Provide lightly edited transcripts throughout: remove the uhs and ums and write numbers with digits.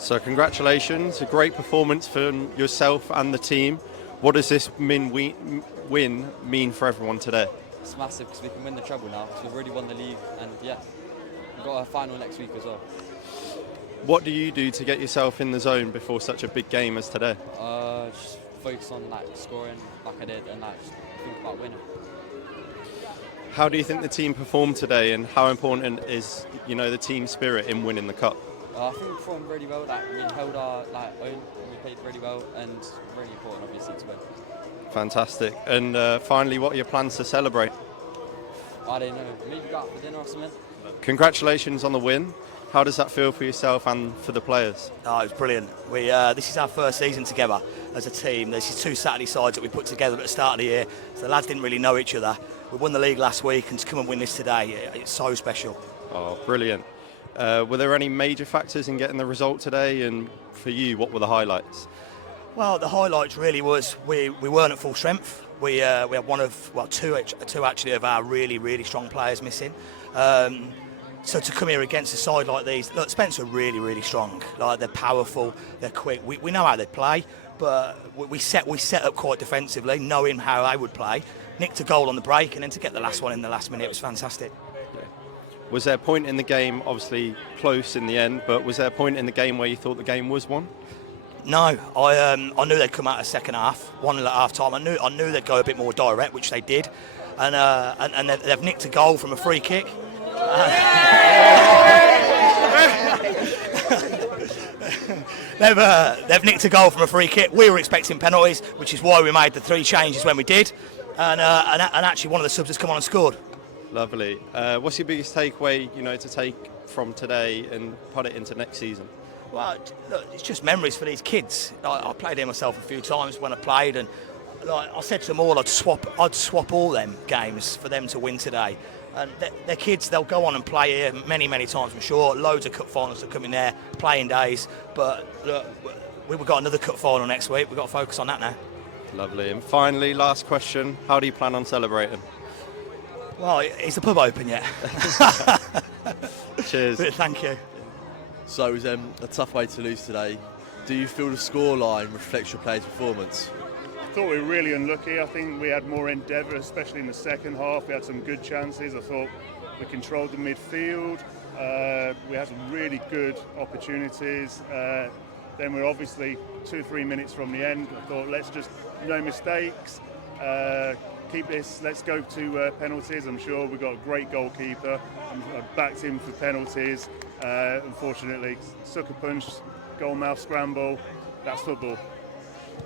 So congratulations, a great performance for yourself and the team. What does this win mean for everyone today? It's massive because we can win the treble now. So we've already won the league, and yeah, we've got a final next week as well. What do you do to get yourself in the zone before such a big game as today? Just focus on scoring like I did, and just think about winning. How do you think the team performed today, and how important is the team spirit in winning the cup? I think we performed really well. We held our own, and we played really well, and really important, obviously, to win. Fantastic. And finally, what are your plans to celebrate? I don't know. Maybe go out for dinner or something. Congratulations on the win. How does that feel for yourself and for the players? Oh, it was brilliant. This is our first season together as a team. This is 2 Saturday sides that we put together at the start of the year. So the lads didn't really know each other. We won the league last week, and to come and win this today, it's so special. Oh, brilliant. Were there any major factors in getting the result today? And for you, what were the highlights? Well, the highlights really was we weren't at full strength. We had two actually of our really strong players missing. So to come here against a side like these, look, Spencer are really strong. They're powerful, they're quick. We know how they play, but we set up quite defensively, knowing how they would play. Nicked a goal on the break, and then to get the last one in the last minute was fantastic. Yeah. Was there a point in the game, obviously close in the end, but was there a point in the game where you thought the game was won? No, I knew they'd come out of second half, 1-0 at half time. I knew they'd go a bit more direct, which they did, and they've nicked a goal from a free kick. They've nicked a goal from a free kick. We were expecting penalties, which is why we made the 3 changes when we did, and actually one of the subs has come on and scored. Lovely. What's your biggest takeaway, to take from today and put it into next season? Well, look, it's just memories for these kids. I played here myself a few times when I played, and I said to them all, I'd swap all them games for them to win today. And they're kids, they'll go on and play here many times, I'm sure. Loads of cup finals that come in there, playing days. But look, we've got another cup final next week. We've got to focus on that now. Lovely. And finally, last question, how do you plan on celebrating? Well, is the pub open yet? Cheers. Thank you. So it was a tough way to lose today. Do you feel the scoreline reflects your players' performance? I thought we were really unlucky. I think we had more endeavour, especially in the second half. We had some good chances. I thought we controlled the midfield. We had some really good opportunities. Then we're obviously 2-3 minutes from the end. I thought, no mistakes. Keep this, let's go to penalties. I'm sure we've got a great goalkeeper. I backed him for penalties. Unfortunately, sucker punch, goal mouth scramble, that's football.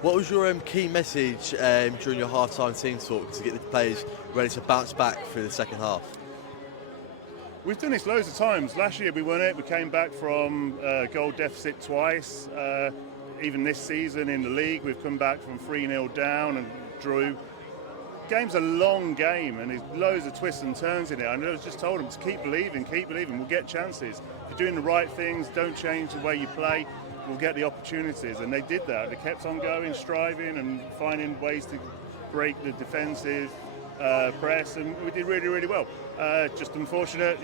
What was your key message during your half-time team talk to get the players ready to bounce back through the second half? We've done this loads of times. Last year we won it, we came back from goal deficit twice. Even this season in the league, we've come back from 3-0 down and drew. Game's a long game, and there's loads of twists and turns in it. I just told them to keep believing, we'll get chances. If you're doing the right things, don't change the way you play, we'll get the opportunities. And they did that. They kept on going, striving and finding ways to break the defensive press, and we did really well. Just unfortunate,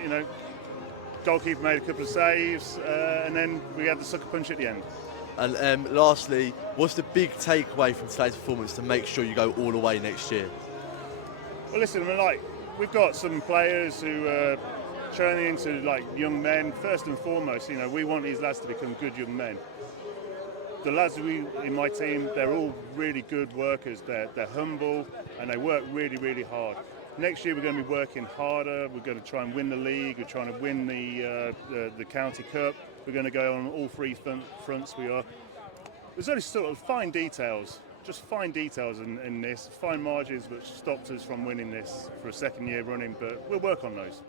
goalkeeper made a couple of saves, and then we had the sucker punch at the end. And lastly, what's the big takeaway from today's performance to make sure you go all the way next year? Well, listen, we've got some players who are turning into young men. First and foremost, we want these lads to become good young men. The lads in my team, they're all really good workers. They're humble and they work really hard. Next year we're going to be working harder. We're going to try and win the league. We're trying to win the county cup. We're going to go on all 3 fronts. We are. There's only sort of fine details in this, fine margins which stopped us from winning this for a second year running, but we'll work on those.